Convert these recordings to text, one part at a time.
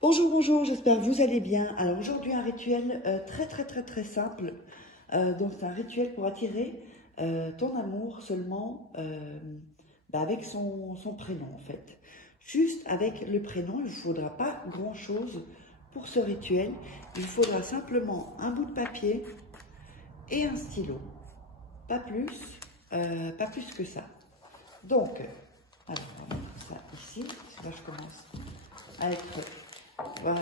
Bonjour, bonjour, j'espère que vous allez bien. Alors aujourd'hui un rituel très simple. Donc c'est un rituel pour attirer ton amour seulement avec son prénom en fait. Juste avec le prénom, il ne vous faudra pas grand chose pour ce rituel. Il vous faudra simplement un bout de papier et un stylo. Pas plus que ça. Donc, alors on va mettre ça ici. Là je commence à être... Voilà,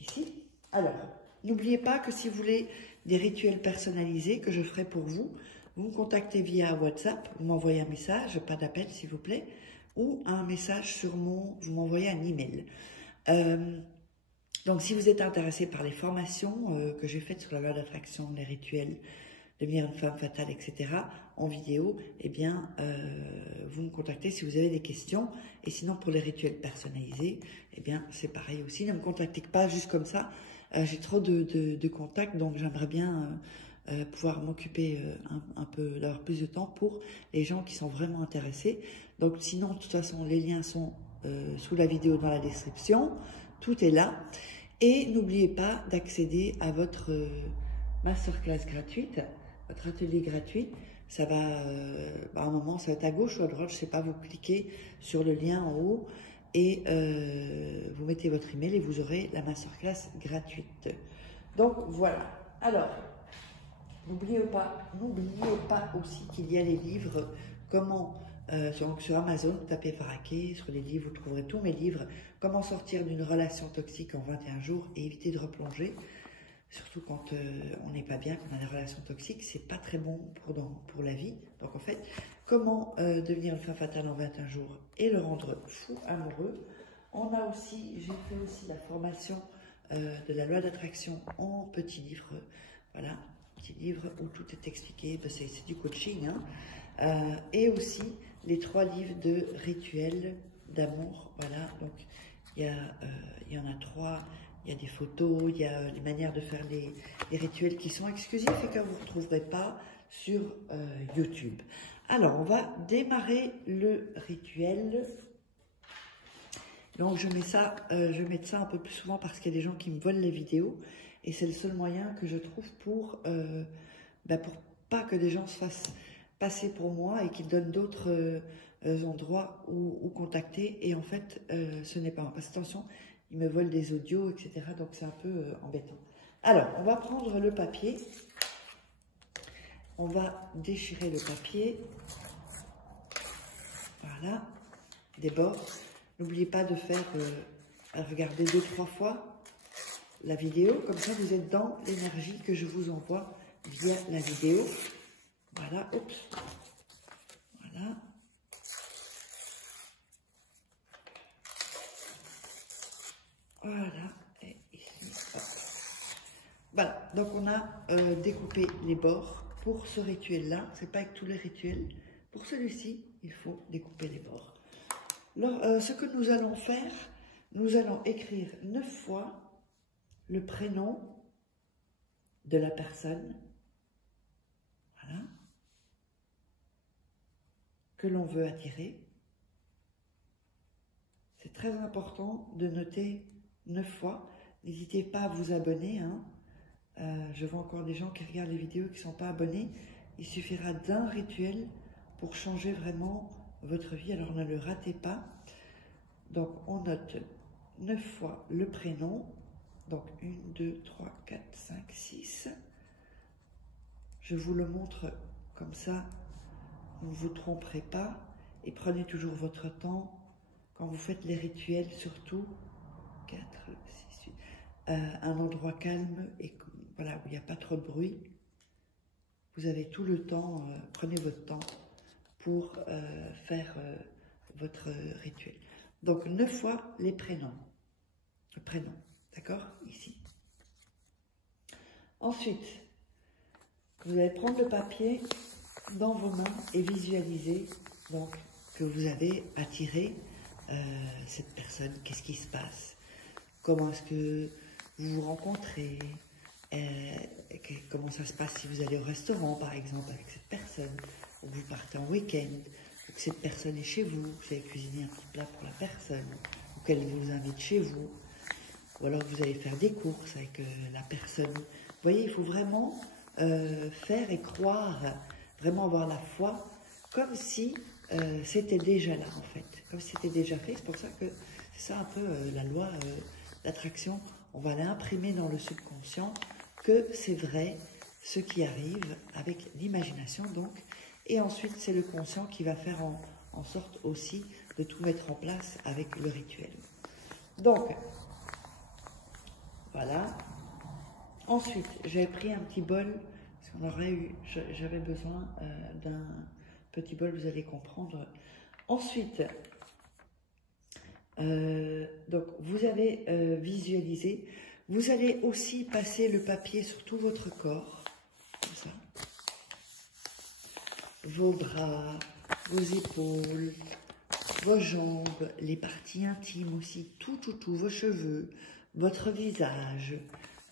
ici. Alors, n'oubliez pas que si vous voulez des rituels personnalisés que je ferai pour vous, vous me contactez via WhatsApp, vous m'envoyez un message, pas d'appel s'il vous plaît, ou un message sur vous m'envoyez un email. Donc, si vous êtes intéressé par les formations que j'ai faites sur la loi d'attraction, les rituels, devenir une femme fatale, etc., en vidéo, eh bien, vous me contactez si vous avez des questions. Et sinon, pour les rituels personnalisés, eh bien, c'est pareil aussi. Ne me contactez pas juste comme ça. J'ai trop de contacts, donc j'aimerais bien pouvoir m'occuper un peu, d'avoir plus de temps pour les gens qui sont vraiment intéressés. Donc, sinon, de toute façon, les liens sont sous la vidéo dans la description. Tout est là. Et n'oubliez pas d'accéder à votre masterclass gratuite, votre atelier gratuit. Ça va, à un moment, ça va être à gauche ou à droite, je ne sais pas, vous cliquez sur le lien en haut et vous mettez votre email et vous aurez la masterclass gratuite. Donc voilà. Alors, n'oubliez pas aussi qu'il y a les livres, comment, sur Amazon, tapez Faraké, sur les livres, vous trouverez tous mes livres, comment sortir d'une relation toxique en 21 jours et éviter de replonger. Surtout quand on n'est pas bien, qu'on a des relations toxiques, c'est pas très bon pour la vie. Donc en fait, comment devenir une femme fatale en 21 jours et le rendre fou amoureux. On a aussi, j'ai fait aussi la formation de la loi d'attraction en petit livre. Voilà, petit livre où tout est expliqué, c'est du coaching. Hein. Et aussi les 3 livres de rituels d'amour. Voilà, donc il y en a 3. Il y a des photos, il y a les manières de faire les rituels qui sont exclusifs et que vous ne retrouverez pas sur YouTube. Alors, on va démarrer le rituel. Donc, je mets ça un peu plus souvent parce qu'il y a des gens qui me volent les vidéos. Et c'est le seul moyen que je trouve pour pas que des gens se fassent passer pour moi et qu'ils donnent d'autres endroits où contacter. Et en fait, ce n'est pas moi. Parce que attention, ils me volent des audios, etc. Donc, c'est un peu embêtant. Alors, on va prendre le papier. On va déchirer le papier. Voilà. Des bords. N'oubliez pas de faire, regarder 2-3 fois la vidéo. Comme ça, vous êtes dans l'énergie que je vous envoie via la vidéo. Voilà. Oups. Voilà. Voilà, et ici, hop. Voilà, donc on a découpé les bords pour ce rituel-là. C'est pas avec tous les rituels. Pour celui-ci, il faut découper les bords. Alors, ce que nous allons faire, nous allons écrire 9 fois le prénom de la personne, voilà, que l'on veut attirer. C'est très important de noter 9 fois. N'hésitez pas à vous abonner. Hein. Je vois encore des gens qui regardent les vidéos qui ne sont pas abonnés. Il suffira d'un rituel pour changer vraiment votre vie. Alors ne le ratez pas. Donc on note 9 fois le prénom. Donc 1, 2, 3, 4, 5, 6. Je vous le montre comme ça. Vous ne vous tromperez pas. Et prenez toujours votre temps. Quand vous faites les rituels, surtout 4, 6, 8, un endroit calme et voilà, où il n'y a pas trop de bruit. Vous avez tout le temps, prenez votre temps pour faire votre rituel. Donc 9 fois les prénoms. Le prénom, d'accord? Ici. Ensuite, vous allez prendre le papier dans vos mains et visualiser donc que vous avez attiré cette personne. Qu'est-ce qui se passe? Comment est-ce que vous vous rencontrez? Comment ça se passe si vous allez au restaurant, par exemple, avec cette personne, ou vous partez en week-end, ou que cette personne est chez vous, vous avez cuisiné un petit plat pour la personne, ou qu'elle vous invite chez vous. ou alors vous allez faire des courses avec la personne. Vous voyez, il faut vraiment faire et croire, vraiment avoir la foi, comme si c'était déjà là en fait, comme si c'était déjà fait. C'est pour ça que c'est ça un peu la loi d'attraction. On va l'imprimer dans le subconscient que c'est vrai ce qui arrive avec l'imagination donc. Et ensuite, c'est le conscient qui va faire en sorte aussi de tout mettre en place avec le rituel. Donc, voilà. Ensuite, j'avais pris un petit bol, parce qu'on aurait eu, j'avais besoin d'un petit bol, vous allez comprendre. Ensuite, donc vous avez visualisé, vous allez aussi passer le papier sur tout votre corps, comme ça. Vos bras, vos épaules, vos jambes, les parties intimes aussi, tout, vos cheveux, votre visage,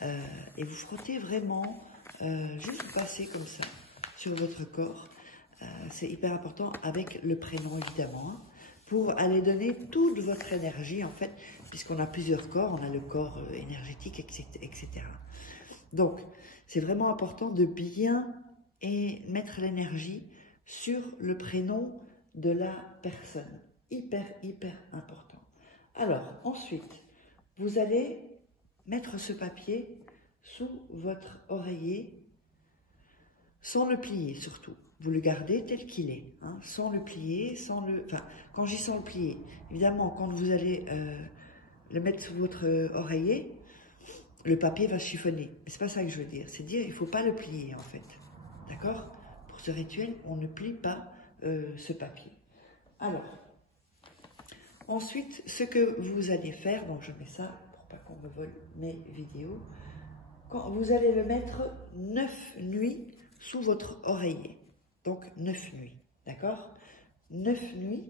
et vous frottez vraiment, juste vous passez comme ça sur votre corps, c'est hyper important avec le prénom évidemment, hein, pour aller donner toute votre énergie en fait, puisqu'on a plusieurs corps, on a le corps énergétique, etc. Donc, c'est vraiment important de bien mettre l'énergie sur le prénom de la personne. Hyper important. Alors, ensuite, vous allez mettre ce papier sous votre oreiller, sans le plier surtout. Vous le gardez tel qu'il est, hein, sans le plier, enfin, quand j'y sans le plier, évidemment, quand vous allez le mettre sous votre oreiller, le papier va chiffonner. Mais c'est pas ça que je veux dire. C'est dire, il ne faut pas le plier, en fait. D'accord? Pour ce rituel, on ne plie pas ce papier. Alors, ensuite, ce que vous allez faire, donc je mets ça pour pas qu'on me vole mes vidéos, quand vous allez le mettre 9 nuits sous votre oreiller. Donc 9 nuits, d'accord? 9 nuits,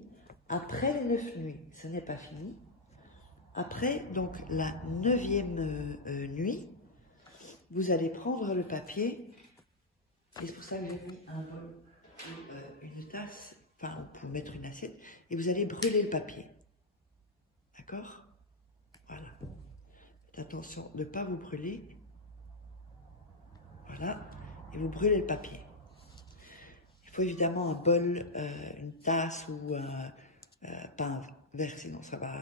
après les 9 nuits, ce n'est pas fini. Après, donc la 9e nuit, vous allez prendre le papier, et c'est pour ça que j'ai mis un bol ou une tasse, enfin, vous pouvez mettre une assiette, et vous allez brûler le papier. D'accord? Voilà. Faites attention de ne pas vous brûler. Voilà. Et vous brûlez le papier. Il faut évidemment un bol, une tasse ou pas un verre, sinon ça va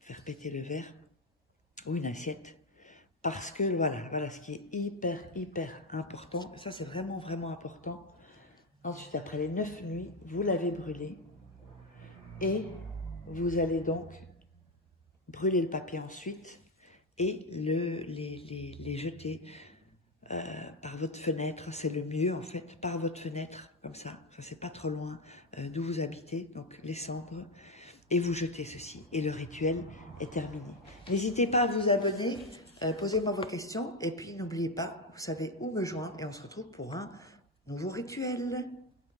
faire péter le verre, ou une assiette. Parce que voilà ce qui est hyper important. Ça, c'est vraiment important. Ensuite, après les 9 nuits, vous l'avez brûlé. Et vous allez donc brûler le papier ensuite et les jeter par votre fenêtre. C'est le mieux, en fait, par votre fenêtre, comme ça. Ça, c'est pas trop loin d'où vous habitez. Donc, les cendres. Et vous jetez ceci. Et le rituel est terminé. N'hésitez pas à vous abonner. Posez-moi vos questions. Et puis, n'oubliez pas, vous savez où me joindre. Et on se retrouve pour un nouveau rituel.